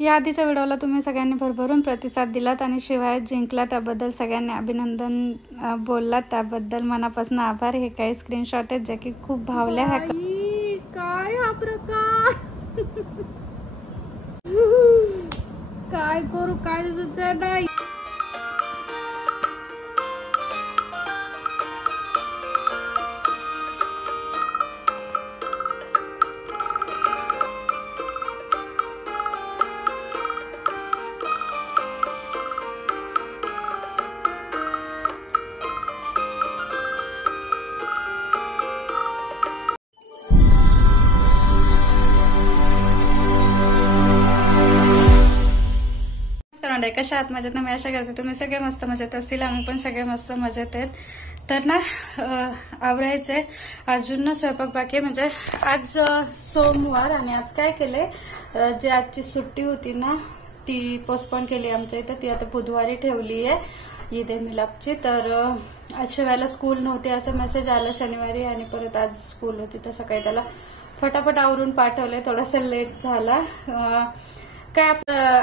या आधीच्या व्हिडिओला तुम्ही सगळ्यांनी भरभरून प्रतिसाद दिलात आणि शिवाय जिंकला त्याबद्दल सगळ्यांनी अभिनंदन बोललात, त्याबद्दल मनापासून आभार। हे काही स्क्रीनशॉट आहेत जे की खूप भावल्या। काय हा प्रकार काय करू काय सुचत नाही। कशा आहात? मजेत ना? मी आशा करते तुम्ही सगळे मस्त मजेत असतील। आम्ही पण सगळे मस्त मजेत आहेत। तर ना आवरायचंय, अजून ना स्वयंपाक बाकी आहे। म्हणजे आज सोमवार आणि आज काय केलंय, जे आजची सुट्टी होती ना ती पोस्टपोन केली आमच्या इथं, ती आता बुधवारी ठेवली आहे ईद ए मिलापची। तर आज शिवायला स्कूल नव्हती असं मेसेज आला शनिवारी, आणि परत आज स्कूल होती तर सकाळी त्याला फटाफट आवरून पाठवले। थोडासा लेट झाला। काय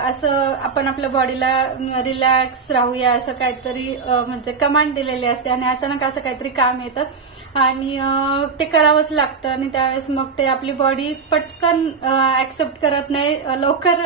असं आपण आपल्या बॉडीला रिलॅक्स राहूया असं काहीतरी म्हणजे कमांड दिलेली असते, आणि अचानक असं काहीतरी काम येतं आणि ते करावंच लागतं, आणि त्यावेळेस मग ते आपली बॉडी पटकन ऍक्सेप्ट करत नाही, लवकर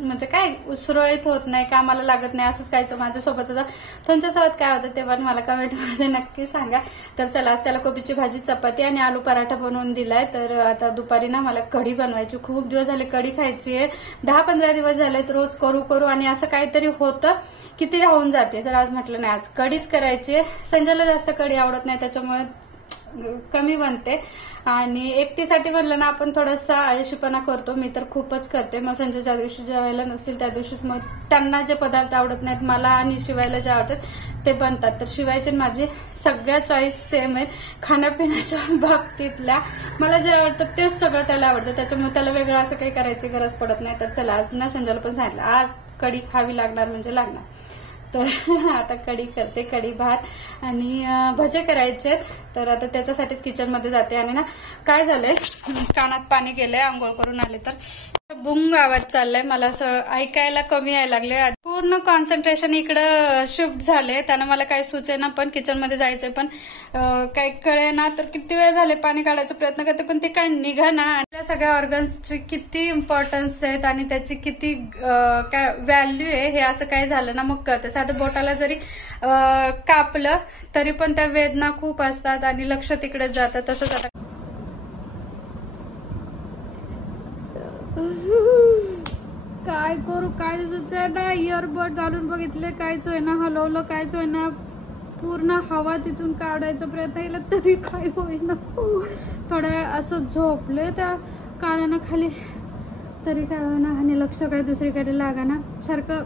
म्हणजे काय सुरळीत होत नाही, कामाला लागत नाही। असंच काहीच माझ्यासोबत होतं। तुमच्यासोबत काय होतं ते पण मला कमेंटमध्ये नक्की सांगा। तर चला, आज त्याला कोबीची भाजी, चपाती आणि आलू पराठा बनवून दिलाय। तर आता दुपारी ना मला कढी बनवायची, खूप दिवस झाले कढी खायची आहे, 10-15 दिवस झालेत रोज करू करू, आणि असं काहीतरी होतं की ती राहून जाते। तर आज म्हटलं नाही, आज कढीच करायची आहे। संजयला जास्त कढी आवडत नाही त्याच्यामुळे कमी बनते, आणि एकटीसाठी म्हणलं ना आपण थोडासा आळशीपणा करतो। मी तर खूपच करते। मग संजय ज्या दिवशी जेवायला नसतील त्या दिवशीच मग त्यांना जे पदार्थ आवडत नाहीत मला आणि शिवायला जे आवडतात ते बनतात। तर शिवायचे माझे सगळ्या चॉईस सेम आहेत खाण्यापिण्याच्या बाबतीतल्या। मला जे आवडतं तेच सगळं त्याला आवडतं, त्याच्यामुळे त्याला वेगळं असं काही करायची गरज पडत नाही। तर चला, आज ना संजयला पण सांगितलं आज कढी खावी लागणार म्हणजे लागणार। तर आता कढी करते, कढी भात आणि भजे करायचे। तर आता त्याच्यासाठीच किचन मध्ये जाते। आणि ना काय झालंय, कानात पाणी गेलंय, आंघोळ करून आले तर बुंग आवाज चाललाय, मला असं ऐकायला कमी यायला लागले। पूर्ण कॉन्सन्ट्रेशन इकडं शिफ्ट झाले, त्यानं मला काही सुचेना, पण किचन मध्ये जायचंय पण काही कळे ना। तर किती वेळ झाले पाणी काढायचा प्रयत्न करते पण ते काय निघाना। आणि सगळ्या ऑर्गन्सची किती इम्पॉर्टन्स आहेत आणि त्याची किती काय व्हॅल्यू आहे हे असं काय झालं ना मग कळतं। साधं बोटाला जरी कापलं तरी पण त्या वेदना खूप असतात आणि लक्ष तिकडेच जातं। तसंच आता काय करू काय सुचेना। इयरबड घालून बघितले काहीच होईना, हलवलं काहीच होईना, पूर्ण हवा तिथून काढायचा प्रयत्न केला तरी काय होईना। थोडा वेळ असं झोपले त्या कानानं खाली तरी काय होईना, आणि लक्ष काय दुसरीकडे लागाना, सारखं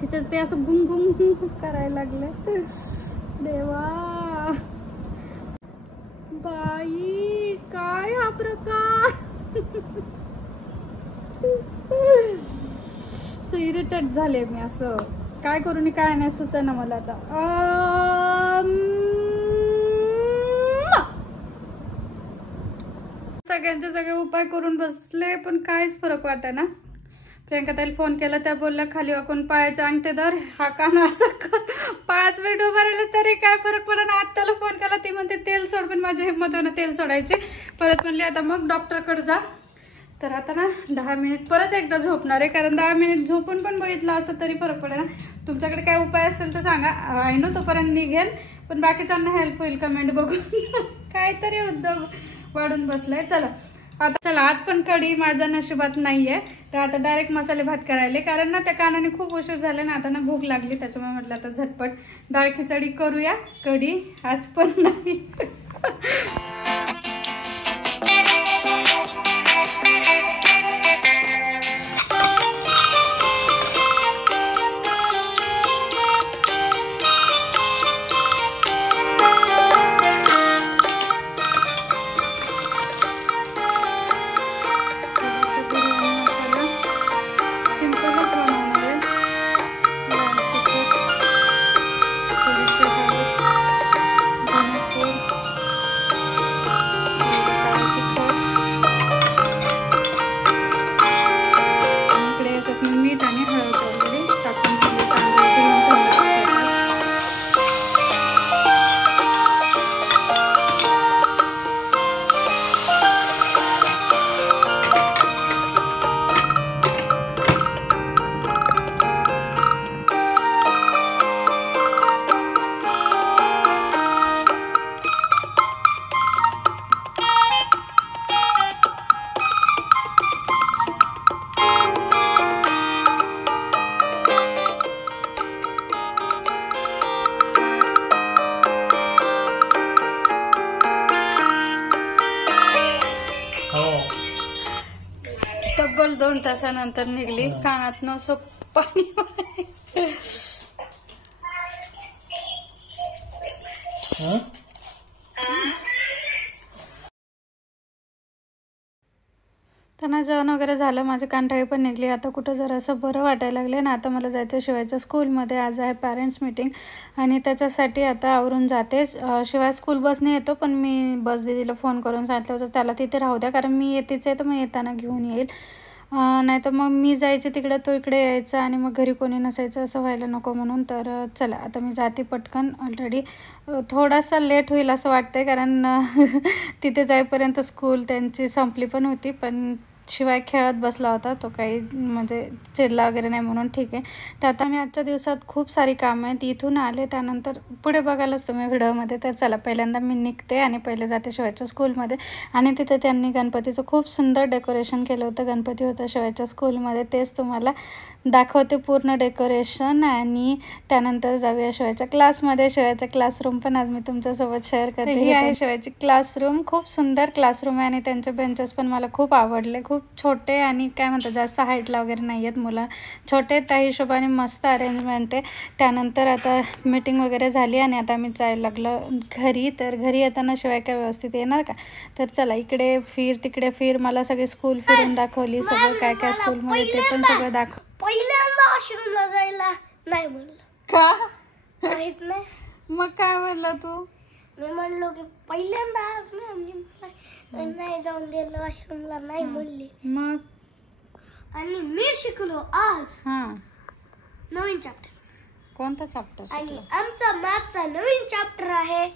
तिथेच ते असं गुंग गुंग करायला लागले। देवा बाई काय हा प्रकार इरिटेट झाले मी, असं काय करू नी काय नाही सुचेना मला आता। सगळ्यांचे सगळे उपाय करून बसले पण काहीच फरक वाटेना। प्रियंका ताईला फोन केला, त्या बोलल्या खाली वाकून पायाचे अंगठे धर, हा कान असं 5 मिनिट उभा राहिला तरी काय फरक पडेना। आत्याला फोन केला, ती म्हणते तेल सोड, पण माझी हिंमत होईना तेल सोडायची। परत म्हणली आता मग डॉक्टरकडे जा। तर आता ना 10 मिनिट परत एकदा झोपणार आहे, कारण 10 मिनिट झोपून पण बघितलं असं तरी फरक पडेना। तुमच्याकडे काय उपाय असेल तर सांगा, आय नो तोपर्यंत निघेल, पण बाकीच्यांना हेल्प होईल कमेंट बघून। काहीतरी उद्योग वाढून बसलाय। चला आज पण कढी माझ्या नशिबात नाहीये, तर आता डायरेक्ट मसाले भात करायले, कारण ना त्या कानाने खूप उशीर झाले ना, आता ना भूक लागली, त्याच्यामुळे म्हटलं आता झटपट डाळ खिचडी करूया। कढी आज पण नाही। तब्बल 2 तासानंतर निघली. कानात नसं पाणी. त्यांना जेवण वगैरे झालं, माझी कांठाळी पण निघली. आता कुठं जरा असं बरं वाटायला लागले ना. आता मला जायचं शिवायच्या स्कूलमध्ये. आज आहे पॅरेंट्स मीटिंग आणि त्याच्यासाठी आता आवरून जाते. शिवाय स्कूल बसने येतो, पण मी बस दीदीला फोन करून सांगितलं होतं त्याला तिथे राहू द्या, कारण मी येतेच आहे तर मग येताना घेऊन येईल. नाही तर मग मी जायचे तिकडं, तो इकडे यायचा आणि मग घरी कोणी नसायचं, असं व्हायला नको म्हणून. तर चला आता मी जाते पटकन. ऑलरेडी थोडासा लेट होईल असं वाटतंय, कारण तिथे जाईपर्यंत स्कूल त्यांची संपली पण होती. पण शिवाय खेळत बसला होता, तो काही म्हणजे चिडला वगैरे नाही म्हणून ठीक आहे. तर आता मी आजच्या दिवसात खूप सारी कामं आहेत. इथून आले त्यानंतर पुढे बघायलाच तुम्ही व्हिडिओमध्ये. तर चला पहिल्यांदा मी निघते आणि पहिले जाते शिवायच्या स्कूलमध्ये. आणि तिथे त्यांनी गणपतीचं खूप सुंदर डेकोरेशन केलं होतं. गणपती होता शिवायच्या स्कूलमध्ये, तेच तुम्हाला दाखवते पूर्ण डेकोरेशन. आणि त्यानंतर जाऊया शिवायच्या क्लासमध्ये. शिवायचा क्लासरूम पण आज मी तुमच्यासोबत शेअर करते. ही आहे शिवायची क्लासरूम. खूप सुंदर क्लासरूम आहे आणि त्यांचे बेंचेस पण मला खूप आवडले. खूप छोटे आणि काय म्हणतात जास्त हाईटला वगैरे नाही आहेत मुलं, छोटे. त्या हिशोबाने मस्त अरेंजमेंट आहे. त्यानंतर आता मीटिंग वगैरे झाली आणि आता आम्ही जायला लागलं घरी. तर घरी येताना शिवाय काय व्यवस्थित येणार का? तर चला इकडे फिर तिकडे फिर. मला सगळी स्कूल फिरून दाखवली, सगळं काय काय स्कूलमध्ये ते पण सगळं दाखव. पहिल्यांदा वॉशरूमला जायला नाही म्हणलं. का माहित नाही. मग काय म्हणलं तू? मी म्हणलो की पहिल्यांदा आज मी नाही जाऊन दिलं वॉशरूमला, नाही म्हणले. मग आणि मी शिकलो आज नवीन चॅप्टर. कोणता चॅप्टर? आणि आमचा मॅथचा नवीन चॅप्टर आहे.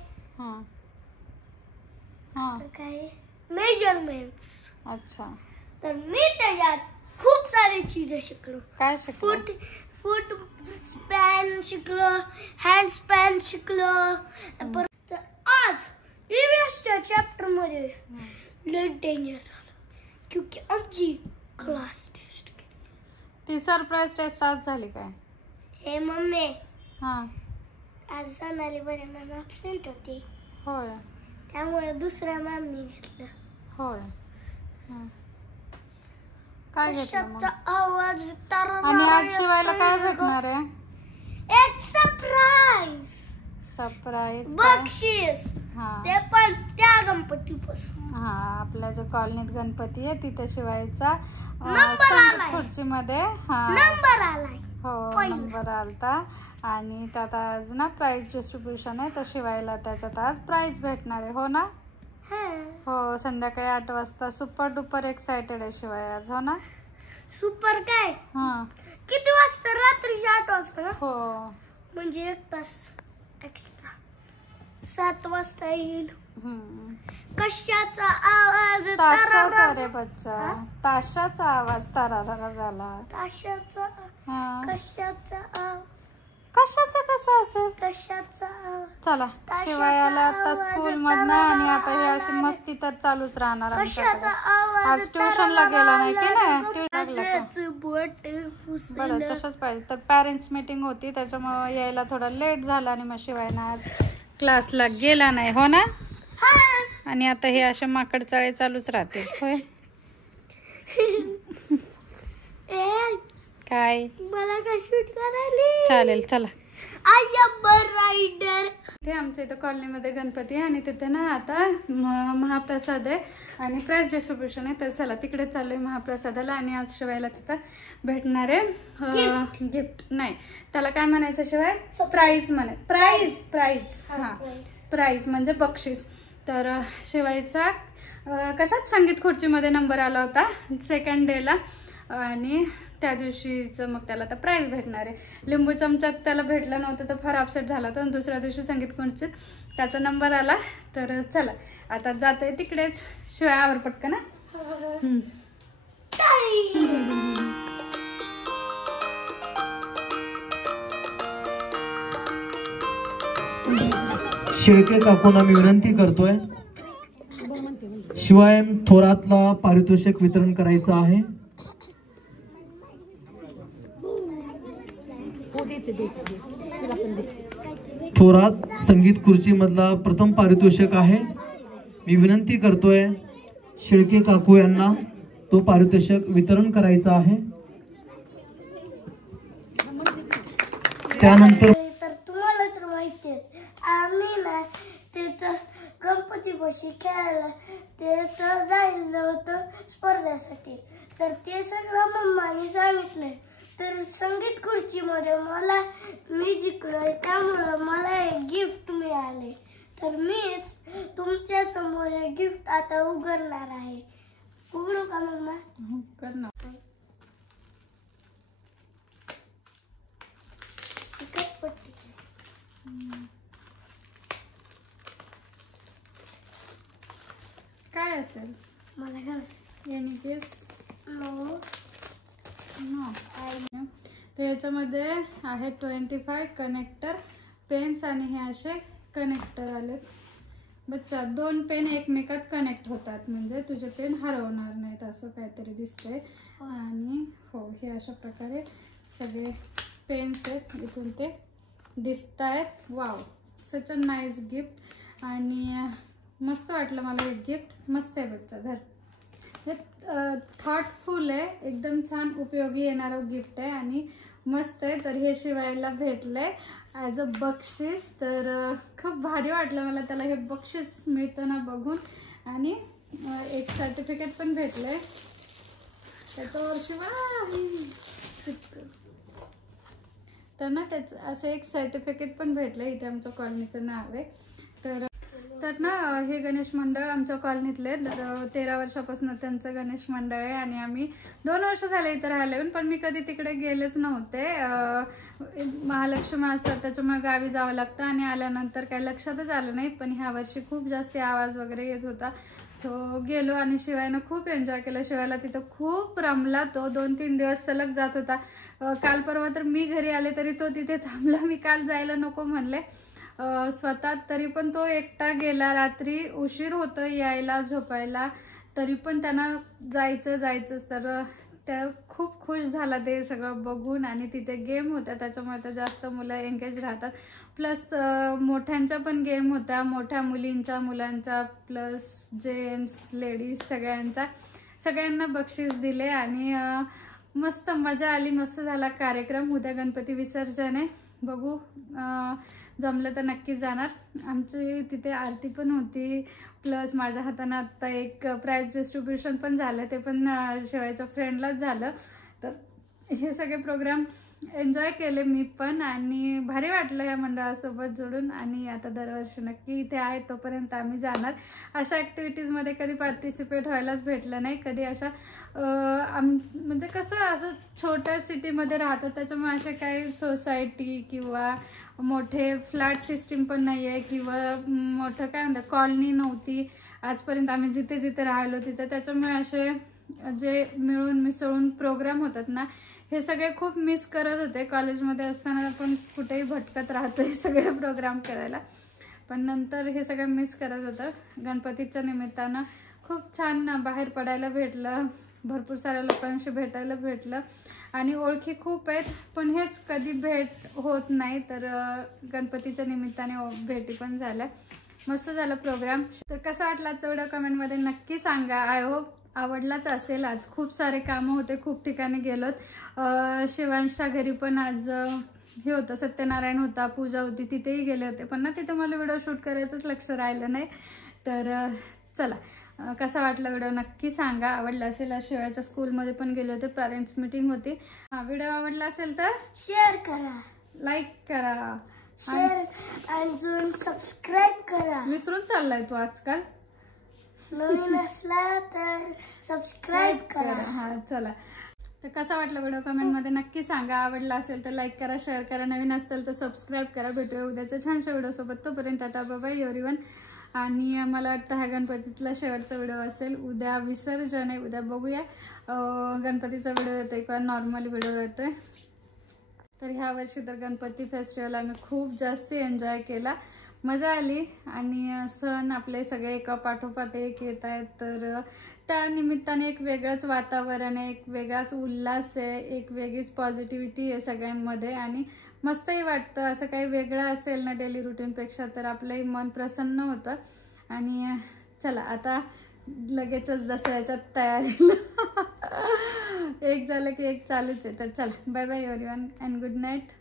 तर काय मेजरमेंट्स. अच्छा. तर मी त्याच्यात खूप सारी चीजें शिकलो. काय शिकलो? फूट स्पॅन शिकलो, हँड स्पॅन शिकलो. परत आज ईव्हीएसच्या चॅप्टर मध्ये लय डेंजर झालं, क्योंकि आमची क्लास टेस्ट. ती सरप्राईज टेस्ट आज झाली काय? हे मम्मी, आज सोनाली बरे मॅम ॲब्सेंट होती. होय. त्यामुळे दुसऱ्या मॅमनी घेतलं. होय. काय घेतलं मग? आवाज. आणि आज शिवायला काय भेटणार आहे? एक सरप्राईज. सरप्राईज बक्षीस. ते पण त्या गणपतीपासून. आपल्या जो कॉलनीत गणपती आहे तिथे शिवायचा खुर्चीमध्ये नंबर आलाय. हो, नंबर आलता. आणि त्यात आज ना प्राइज डिस्ट्रीब्युशन आहे, तर शिवायला त्याच्यात आज प्राइज भेटणार आहे. हो ना? हो, संध्याकाळी 8 वाजता. सुपर डुपर एक्साइटेड आहे शिवाय आज. हो ना? सुपर काय? किती वाजता? रात्री 8 वाजता. हो, म्हणजे 1 तास एक्स्ट्रा. 7 वाजता येईल. कशाचा आवाज? ताशाचा रे बच्चा, ताशाचा आवाज तारारा झाला. ताशाचा? कशाचा आवाज? कशाचा कसा असेल? कशाचा? चला शिवायला आता स्कूल मधनं. आणि आता ही अशी मस्ती तर चालूच राहणार. आज ट्युशनला गेला नाही की नाही? बरं, तसंच पाहिजे. तर पॅरेंट्स मीटिंग होती त्याच्यामुळे यायला थोडा लेट झाला आणि मग शिवायला आज क्लासला गेला नाही. हो ना? आणि आता हे असे माकड चाळे चालूच राहते. होय. काय मला काय शूट करायला? चालेल, चला. रायडर. ते आमच्या इथं कॉलनीमध्ये गणपती आहे आणि तिथे ना आता महाप्रसाद आहे आणि प्राइज डिस्ट्रीब्युशन आहे. तर चला तिकडे चाललोय महाप्रसादाला. आणि आज शिवायला तिथं भेटणार आहे गिफ्ट. नाही, त्याला काय म्हणायचं शिवाय? प्राइज म्हणे. प्राइज. प्राइज म्हणजे बक्षीस. तर शिवायचा कशात संगीत खुर्चीमध्ये नंबर आला होता 2nd डेला. आणि त्या दिवशीचं मग त्याला आता प्राइज भेटणार आहे. लिंबू चमच्यात त्याला भेटलं नव्हतं तर फार अपसेट झाला होता. दुसऱ्या दिवशी संगीत खुर्चीत त्याचा नंबर आला. तर चला आता जातोय तिकडेच. शिवाय आवर पटकन ना. शेळके काकूंना मी विनंती करतोय, शिवाय थोरातला पारितोषिक वितरण करायचं आहे. थोरात संगीत खुर्ची मधला प्रथम पारितोषिक आहे. मी विनंती करतोय शेळके काकू यांना तो तो पारितोषिक वितरण करायचा आहे. त्यानंतर तर तुम्हाला तर माहितीच आम्ही ना तिथं गणपतीपाशी खेळायला तिथं जायचं होतं स्पर्धेसाठी. तर ते सगळं मम्माने सांगितलंय. तर संगीत खुर्चीमध्ये मी जिंकलोय त्यामुळं मला एक गिफ्ट मिळाले. तर मी तुमच्या समोर हे गिफ्ट आता उघडणार आहे. उघडू का मम्मा? करणार. काय असेल? मला काय एनी केस नो. तर याच्यामध्ये आहे 25 कनेक्टर पेन्स आणि हे असे कनेक्टर आलेत. बच्चा 2 पेन एकमेकात कनेक्ट होतात म्हणजे तुझे पेन हरवणार नाहीत असं काहीतरी दिसतंय. आणि हो हे अशा प्रकारे सगळे पेन्स आहेत इथून ते दिसत आहेत. Wow, such a nice gift. आणि मस्त वाटलं मला हे गिफ्ट. मस्त आहे बच्चा, धर. हे थॉटफुल आहे, एकदम छान उपयोगी येणारं गिफ्ट आहे आणि मस्त आहे. तर हे शिवायला भेटलंय ॲज अ बक्षीस. तर खूप भारी वाटलं मला त्याला हे बक्षीस मिळताना बघून. आणि एक सर्टिफिकेट पण भेटलंय त्याच्यावर शिवाय. तर ना त्याचं असं एक सर्टिफिकेट पण भेटलं. इथे आमच्या कॉलनीचं नाव आहे. तर ना हे गणेश मंडळ आमच्या कॉलनीतले. तर 13 वर्षापासून त्यांचं गणेश मंडळ आहे आणि आम्ही 2 वर्ष झाले इथं राहिले, पण मी कधी तिकडे गेलेच नव्हते. महालक्ष्मी असतात त्याच्यामुळे गावी जावं लागतं आणि आल्यानंतर काही लक्षातच आलं नाही. पण ह्या वर्षी खूप जास्त आवाज वगैरे येत होता, सो गेलो आणि शिवायनं खूप एन्जॉय केलं. शिवायला तिथं खूप रमला तो. 2-3 दिवस सलग जात होता. काल परवा तर मी घरी आले तरी तो तिथे थांबला. मी काल जायला नको म्हणले स्वतः, तरी पण तो एकटा गेला. रात्री उशीर होतं यायला झोपायला, तरी पण त्यांना जायचंच. तर त्या खूप खुश झाला ते सगळं बघून. आणि तिथे गेम होत्या त्याच्यामुळे तर जास्त मुलं एंगेज राहतात. प्लस मोठ्यांच्या पण गेम होत्या, मोठ्या मुलींच्या, मुलांच्या, प्लस जेंट्स, लेडीज सगळ्यांना बक्षीस दिले आणि मस्त मजा आली. मस्त झाला कार्यक्रम. उद्या गणपती विसर्जन आहे, बघू जमलं तर नक्कीच जाणार. आमची तिथे आरती पण होती, प्लस माझ्या हाताने आत्ता एक प्राइज डिस्ट्रीब्युशन पण झालं, ते पण शिवायच्या फ्रेंडलाच झालं. तर हे सगळे प्रोग्राम एन्जॉय केले मी पण आणि भारी वाटलं या मंडळासोबत जोडून. आणि आता दरवर्षी नक्की इथे आहे तोपर्यंत आम्ही जाणार. अशा ॲक्टिव्हिटीजमध्ये कधी पार्टिसिपेट व्हायलाच भेटलं नाही कधी. अशा म्हणजे कसं असं छोट्या सिटीमध्ये राहतो त्याच्यामुळे असे काही सोसायटी किंवा मोठे फ्लॅट सिस्टीम पण नाही आहे किंवा मोठं काय म्हणतात कॉलनी नव्हती आजपर्यंत आम्ही जिथे राहिलो तिथे. त्याच्यामुळे असे जे मिळून मिसळून प्रोग्राम होतात ना हे सगळे खूप मिस करत होते. कॉलेजमध्ये असताना पण कुठेही भटकत राहतो हे सगळे प्रोग्राम करायला, पण नंतर हे सगळं मिस करत होतं. गणपतीच्या निमित्तानं खूप छान बाहेर पडायला भेटलं, भरपूर साऱ्या लोकांशी भेटायला भेटलं आणि ओळखी खूप आहेत, पण हेच कधी भेट होत नाही. तर गणपतीच्या निमित्ताने भेटी पण झाल्या. मस्त झाला प्रोग्राम. तर कसा वाटला आजचा व्हिडिओ कमेंटमध्ये नक्की सांगा. आय होप आवडलाच असेल. आज खूप सारे कामं होते, खूप ठिकाणी गेलोत. शिवांशच्या घरी पण आज हे होतं, सत्यनारायण होता, पूजा होती, तिथेही गेले होते, पण ना तिथे मला व्हिडिओ शूट करायचंच लक्ष राहिलं नाही. तर चला कसा वाटला व्हिडिओ नक्की सांगा. आवडला असेल. आज शिवायच्या स्कूलमध्ये पण गेले होते, पॅरेंट्स मीटिंग होती. व्हिडिओ आवडला असेल तर शेअर करा, लाईक करा, शेअर आणि सबस्क्राईब करा. विसरून चाललाय तू आजकाल. नवीन असला तर सबस्क्राईब करा. हा चला. तर कसा वाटला व्हिडिओ कमेंटमध्ये नक्की सांगा. आवडला असेल तर लाईक करा, शेअर करा, नवीन असतील तर सबस्क्राईब करा. भेटूया उद्याच्या छानशा व्हिडिओसोबत. तोपर्यंत टाटा बाय बाय एव्हरीवन. आणि मला वाटतं हा गणपतीतला शेवटचा व्हिडिओ असेल. उद्या विसर्जन आहे, उद्या बघूया गणपतीचा व्हिडिओ येतोय किंवा नॉर्मल व्हिडिओ येतोय. तर ह्या वर्षी तर गणपती फेस्टिवल आम्ही खूप जास्त एन्जॉय केला, मजा आली. आणि सण आपले सगळे एका पाठोपाठ एक येत आहेत, तर त्या निमित्ताने एक वेगळंच वातावरण आहे, एक वेगळाच उल्हास आहे, एक वेगळीच पॉझिटिव्हिटी आहे सगळ्यांमध्ये आणि मस्तही वाटतं. असं काही वेगळं असेल ना डेली रुटीनपेक्षा तर आपलंही मन प्रसन्न होतं. आणि चला आता लगेचच दसऱ्याच्या तयारीला एक झालं की एक चालूच आहे. तर चला bye bye everyone and good night.